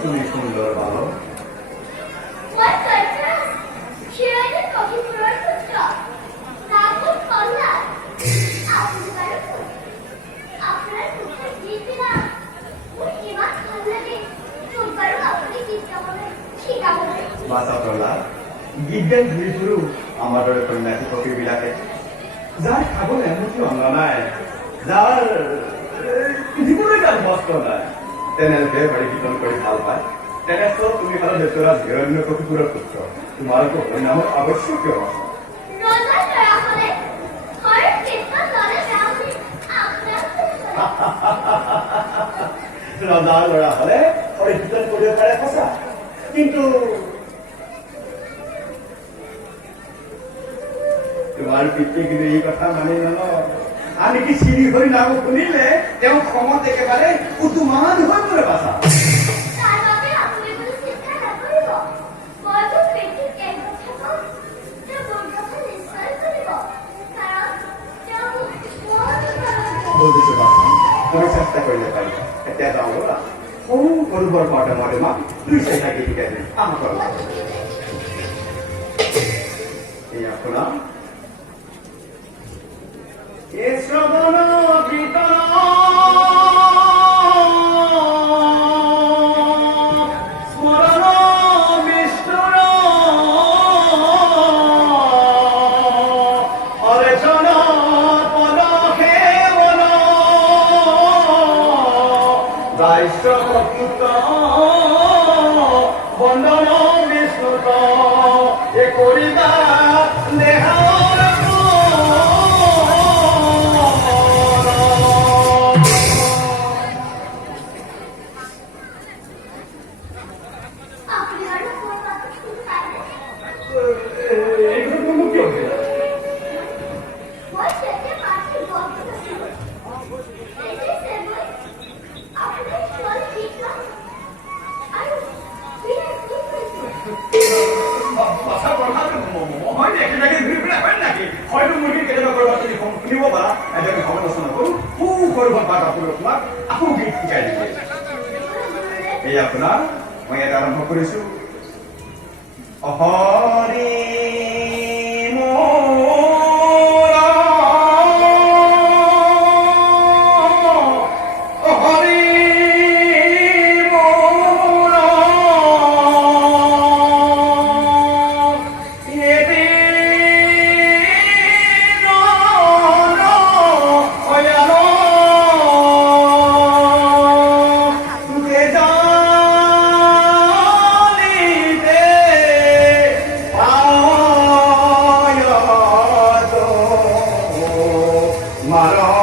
তুমি সুন্দৰ ভালো গীত গান ঘূৰি ফুৰো আমাৰ দৰে সন্যাসী ফকীৰবিলাকে যাৰ খাবলৈ এমুঠি অন্ন নাই যাৰ পিন্ধিবলৈ তাৰ বস্ত্ৰ নাই তেনেলোকে হৰি কীৰ্তন কৰি ভাল পায় তেনেস্থলত তুমি খালা দেশৰাজ হিৰণ্য কপিপুৰৰ পুত্ৰ তোমালোকৰ হৰিনামৰ আৱশ্যক কিয় ৰজাৰ ল'ৰা হলে হৰি কীৰ্তন কৰিব পাৰে সঁচা কিন্তু তোমাৰ পিতৃ কিন্তু এই কথা মানি নলয় আনকি শ্ৰীহৰি নাম শুনিলে তেওঁ খঙত একেবাৰে উদ্যমান হৈ পৰে বাচা বুজিছো বাচা তুমি চেষ্টা কৰিলে পাৰিবা এতিয়া যাওঁ ব'লা সৰু সৰুবৰ পাওঁতে মই তোমাক দুই চাৰিটা গীত শিকাই দিম আমাক এয়া শুনা শ্ৰৱণ কীৰ্তন স্মৰণ বিষ্ণুৰ অৰ্চন পদ সেৱন বৈষ্ণৱ বন্দন বিষ্ণুত এ কৰিবা দেহৰ এই আপোনাৰ মই এটা আৰম্ভ কৰিছো হৰি Mara